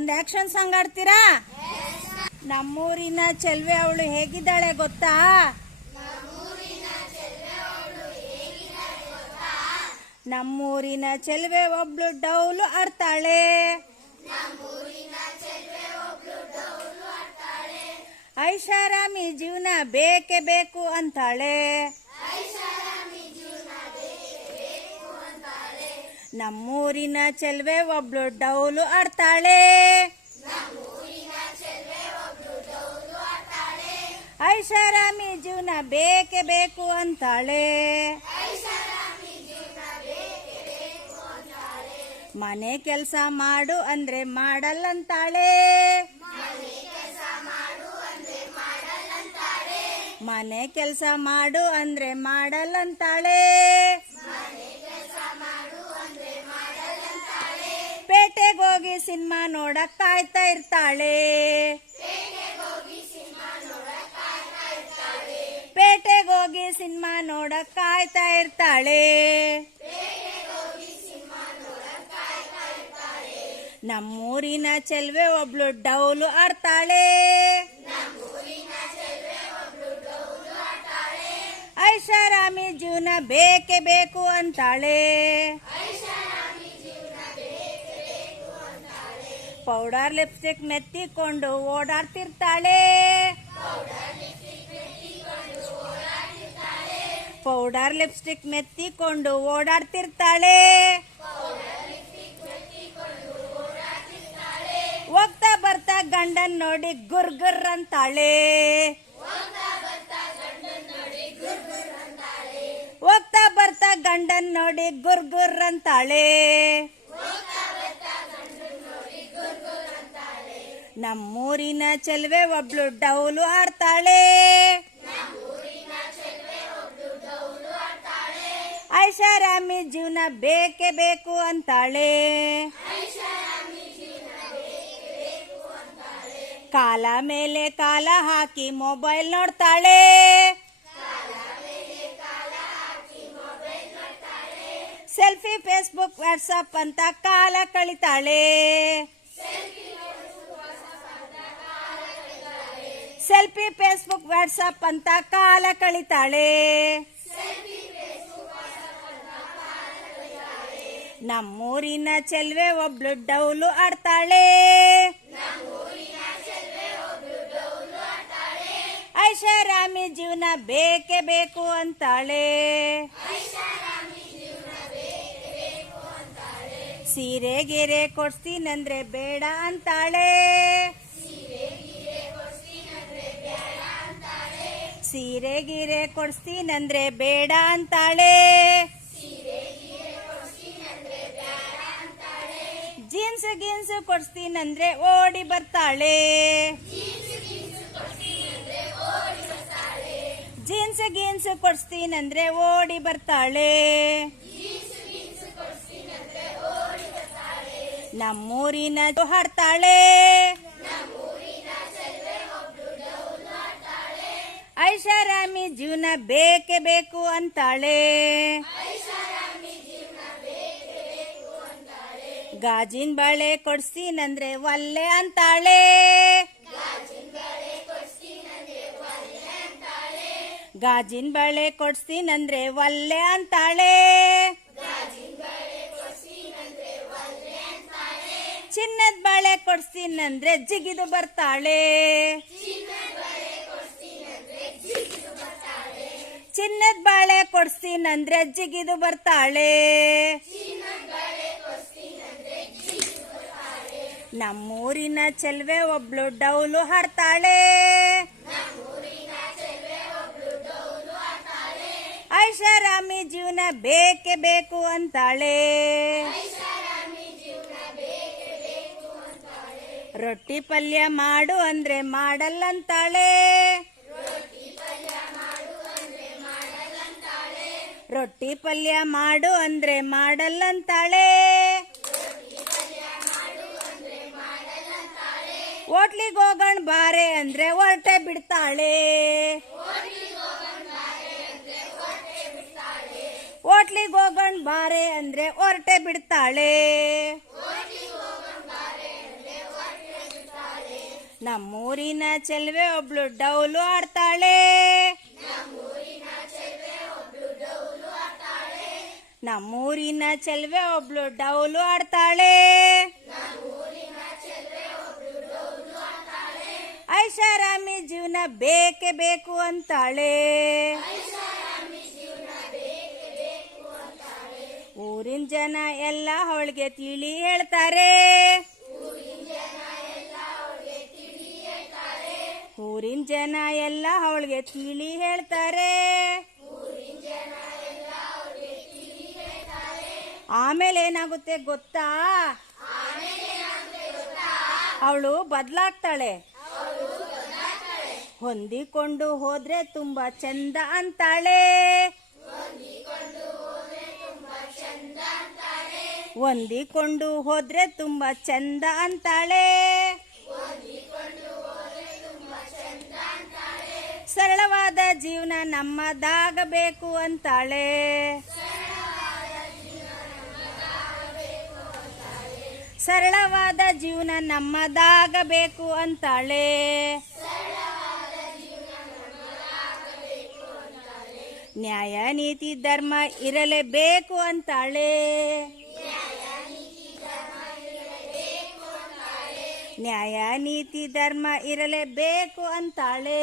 ಒಂದು action song ಆಡ್ತೀರಾ? ನಮ್ಮೂರಿನ ಚೆಲ್ವೆ ಅವಳು ಹೇಗಿದ್ದಾಳೆ ಗೊತ್ತಾ? ನಮ್ಮೂರಿನ ಚೆಲ್ವೆ ಒಬ್ಳು ಡೌಲು ಆಡ್ತಾಳೆ. ಐಷಾರಾಮಿ ಜೀವನ ಬೇಕೇ ಬೇಕು ಅಂತಾಳೆ. ನಮ್ಮೂರಿನ ಚೆಲ್ವೆ ಒಬ್ಳು ಡೌಲು ಆಡ್ತಾಳೆ. ಐಷಾರಾಮಿ ಜೀವನ ಬೇಕೇ ಬೇಕು ಅಂತಾಳೆ. ಮನೆ ಕೆಲಸ ಮಾಡು ಅಂದ್ರೆ ಮಾಡಲ್ಲಂತಾಳೆ. ಮನೆ ಕೆಲಸ ಮಾಡು ಅಂದ್ರೆ ಮಾಡಲ್ಲಂತಾಳೆ. ಹೋಗಿ ಸಿನಿಮಾ ನೋಡಕ್ ಕಾಯ್ತಾ ಇರ್ತಾಳೆ. ಪೇಟೆಗೆ ಹೋಗಿ ಸಿನಿಮಾ ನೋಡಕ್ ಕಾಯ್ತಾ ಇರ್ತಾಳೆ. ನಮ್ಮೂರಿನ ಚೆಲ್ವೆ ಒಬ್ಳು ಡೌಲು ಆಡ್ತಾಳೆ. ಐಷಾರಾಮಿ ಜೀವನ ಬೇಕೇ ಬೇಕು ಅಂತಾಳೆ. ಪೌಡರ್ ಲಿಪ್ಸ್ಟಿಕ್ ಮೆತ್ತಿಕೊಂಡು ಓಡಾಡ್ತಿರ್ತಾಳೆ. ಪೌಡರ್ ಲಿಪ್ಸ್ಟಿಕ್ ಮೆತ್ತಿಕೊಂಡು ಓಡಾಡ್ತಿರ್ತಾಳೆ. ಹೋಗ್ತಾ ಬರ್ತಾ ಗಂಡನ್ ನೋಡಿ ಗುರ್ ಗುರ್ ಅಂತಾಳೆ ಹೋಗ್ತಾ ಬರ್ತಾ ಗಂಡನ್ ನೋಡಿ ಗುರ್ ಗುರ್ ಅಂತಾಳೆ ನಮ್ಮೂರಿನ ಚೆಲ್ವೆ ಒಬ್ಳು ಡೌಲು ಆಡ್ತಾಳೆ. ಐಷಾರಾಮಿ ಜೀವನ ಬೇಕೇ ಬೇಕು ಅಂತಾಳೆ. ಕಾಲ ಮೇಲೆ ಕಾಲ ಹಾಕಿ ಮೊಬೈಲ್ ನೋಡ್ತಾಳೆ. ಸೆಲ್ಫಿ, ಫೇಸ್ಬುಕ್, ವಾಟ್ಸಪ್ ಅಂತ ಕಾಲ ಕಳಿತಾಳೆ. ಸೆಲ್ಫಿ, ಫೇಸ್ಬುಕ್, ವಾಟ್ಸಪ್ ಅಂತ ಕಾಲ ಕಳಿತಾಳೆ. ನಮ್ಮೂರಿನ ಚೆಲ್ವೆ ಒಬ್ಳು ಡೌಲು ಆಡ್ತಾಳೆ. ಐಷಾರಾಮಿ ಜೀವನ ಬೇಕೇ ಬೇಕು ಅಂತಾಳೆ. ಸೀರೆ, ಗಿರೆ ಕೊಡ್ಸ್ತೀನಂದ್ರೆ ಬೇಡ ಅಂತಾಳೆ. ಸೀರೆ ಗಿರೆ ಕೊಡ್ಸ್ತೀನಂದ್ರೆ ಬೇಡ ಅಂತಾಳೆ. ಜೀನ್ಸ್ ಗೀನ್ಸ್ ಕೊಡ್ಸ್ತೀನಂದ್ರೆ ಓಡಿ ಬರ್ತಾಳೆ. ಜೀನ್ಸ್ ಗೀನ್ಸ್ ಕೊಡ್ಸ್ತೀನಂದ್ರೆ ಓಡಿ ಬರ್ತಾಳೆ. ನಮ್ಮೂರಿನ ಹಾಡ್ತಾಳೆ. ಜೀವನ ಬೇಕೇ ಬೇಕು ಅಂತಾಳೆ. ಗಾಜಿನ ಬಾಳೆ ಕೊಡ್ಸಿನಂದ್ರೆ ಒಲ್ಲೆ ಅಂತಾಳೆ. ಗಾಜಿನ ಬಾಳೆ ಕೊಡ್ಸಿನಂದ್ರೆ ಒಲ್ಲೆ ಅಂತಾಳೆ. ಚಿನ್ನದ ಬಾಳೆ ಕೊಡ್ಸಿನಂದ್ರೆ ಜಿಗಿದು ಬರ್ತಾಳೆ. ಚಿನ್ನದ ಬಾಳೆ ಕೊಡ್ಸಿ ನಂದ್ರೆ ಅಜ್ಜಿಗಿದು ಬರ್ತಾಳೆ. ನಮ್ಮೂರಿನ ಚೆಲ್ವೆ ಒಬ್ಳು ಡೌಲು ಹಾಡ್ತಾಳೆ ಐಷಾರಾಮಿ ಜೀವನ ಬೇಕೇ ಬೇಕು ಅಂತಾಳೆ. ರೊಟ್ಟಿ ಪಲ್ಯ ಮಾಡು ಅಂದ್ರೆ ಮಾಡಲ್ಲಂತಾಳೆ. ರೊಟ್ಟಿ ಪಲ್ಯ ಮಾಡು ಅಂದ್ರೆ ಮಾಡಲ್ಲಂತಾಳೆ. ಹೋಟ್ಲಿಗೆ ಹೋಗೋಣ ಬಾರೆ ಅಂದ್ರೆ ಹೊರಟೆ ಬಿಡ್ತಾಳೆ. ಹೋಟ್ಲಿಗೆ ಹೋಗೋಣ ಬಾರೆ ಅಂದ್ರೆ ಹೊರಟೆ ಬಿಡ್ತಾಳೆ. ನಮ್ಮೂರಿನ ಚೆಲ್ವೆ ಒಬ್ಳು ಡೌಲು ಆಡ್ತಾಳೆ. ನಮ್ಮೂರಿನ ಚೆಲ್ವೆ ಒಬ್ಳು ಡೌಲು ಆಡ್ತಾಳೆ. ಐಷಾರಾಮಿ ಜೀವನ ಬೇಕೇ ಬೇಕು ಅಂತಾಳೆ. ಊರಿನ ಜನ ಎಲ್ಲ ಅವಳಿಗೆ ತಿಳಿ ಹೇಳ್ತಾರೆ. ಊರಿನ ಜನ ಎಲ್ಲ ಅವಳಿಗೆ ತಿಳಿ ಹೇಳ್ತಾರೆ. ಆಮೇಲೆ ಏನಾಗುತ್ತೆ ಗೊತ್ತಾ? ಅವಳು ಬದಲಾಗ್ತಾಳೆ. ಹೊಂದಿಕೊಂಡು ಹೋದ್ರೆ ತುಂಬಾ ಚಂದ ಅಂತಾಳೆ. ಹೊಂದಿಕೊಂಡು ಹೋದ್ರೆ ತುಂಬಾ ಚಂದ ಅಂತಾಳೆ. ಸರಳವಾದ ಜೀವನ ನಮ್ಮದಾಗಬೇಕು ಅಂತಾಳೆ. ಸರಳವಾದ ಜೀವನ ನಮ್ಮದಾಗಬೇಕು ಅಂತಾಳೆ. ನ್ಯಾಯ ನೀತಿ ಧರ್ಮ ಇರಲೇಬೇಕು ಅಂತಾಳೆ. ನ್ಯಾಯ ನೀತಿ ಧರ್ಮ ಇರಲೇಬೇಕು ಅಂತಾಳೆ.